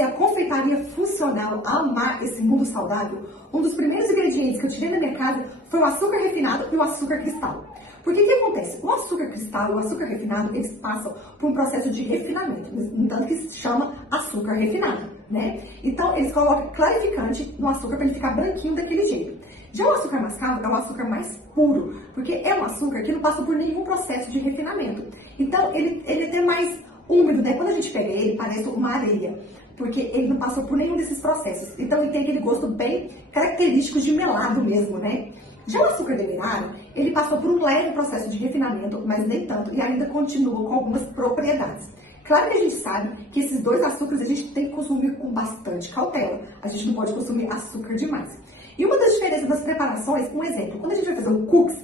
comecei a confeitaria funcional, a amar esse mundo saudável, um dos primeiros ingredientes que eu tirei da minha casa foi o açúcar refinado e o açúcar cristal. Porque o que acontece? O açúcar cristal e o açúcar refinado, eles passam por um processo de refinamento, no tanto que se chama açúcar refinado, né? Então, eles colocam clarificante no açúcar para ele ficar branquinho daquele jeito. Já o açúcar mascavo é o açúcar mais puro, porque é um açúcar que não passa por nenhum processo de refinamento. Então, ele é até mais úmido, né? Quando a gente pega ele, parece uma areia, porque ele não passou por nenhum desses processos. Então, ele tem aquele gosto bem característico de melado mesmo, né? Já o açúcar demerara, ele passou por um leve processo de refinamento, mas nem tanto, e ainda continua com algumas propriedades. Claro que a gente sabe que esses dois açúcares a gente tem que consumir com bastante cautela. A gente não pode consumir açúcar demais. E uma das diferenças das preparações, um exemplo, quando a gente vai fazer um cookies,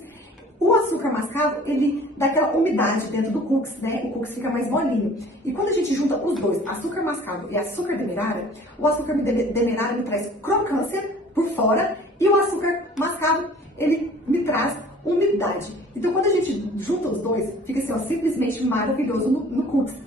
o açúcar mascavo, ele dá aquela umidade dentro do cookies, né? O cookies fica mais molinho. E quando a gente junta os dois, açúcar mascavo e açúcar demerara, o açúcar demerara me traz crocância por fora e o açúcar mascavo, ele me traz umidade. Então, quando a gente junta os dois, fica assim, ó, simplesmente maravilhoso no cookies.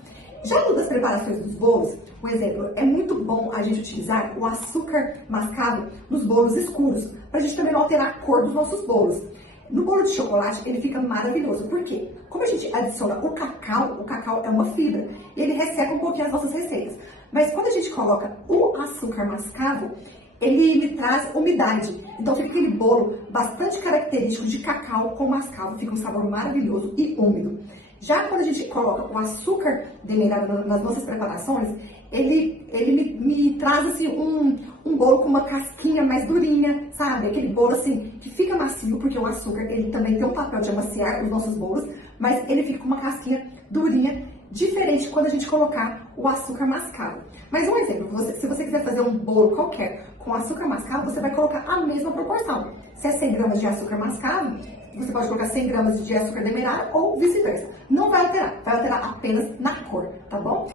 Já no das preparações dos bolos, por exemplo, é muito bom a gente utilizar o açúcar mascavo nos bolos escuros, para a gente também não alterar a cor dos nossos bolos. No bolo de chocolate, ele fica maravilhoso. Por quê? Como a gente adiciona o cacau é uma fibra, e ele resseca um pouquinho as nossas receitas. Mas quando a gente coloca o açúcar mascavo, ele me traz umidade. Então fica aquele bolo bastante característico de cacau com mascavo. Fica um sabor maravilhoso e úmido. Já quando a gente coloca o açúcar demerara nas nossas preparações, ele me traz assim um bolo com uma casquinha mais durinha, sabe? Aquele bolo assim que fica macio, porque o açúcar ele também tem um papel de amaciar os nossos bolos, mas ele fica com uma casquinha durinha, diferente quando a gente colocar o açúcar mascavo. Mas um exemplo, se você quiser fazer um bolo qualquer com açúcar mascavo, você vai colocar a mesma proporção. Se é 100 gramas de açúcar mascavo, você pode colocar 100 gramas de açúcar demerara ou vice-versa. Não vai alterar apenas na cor, tá bom?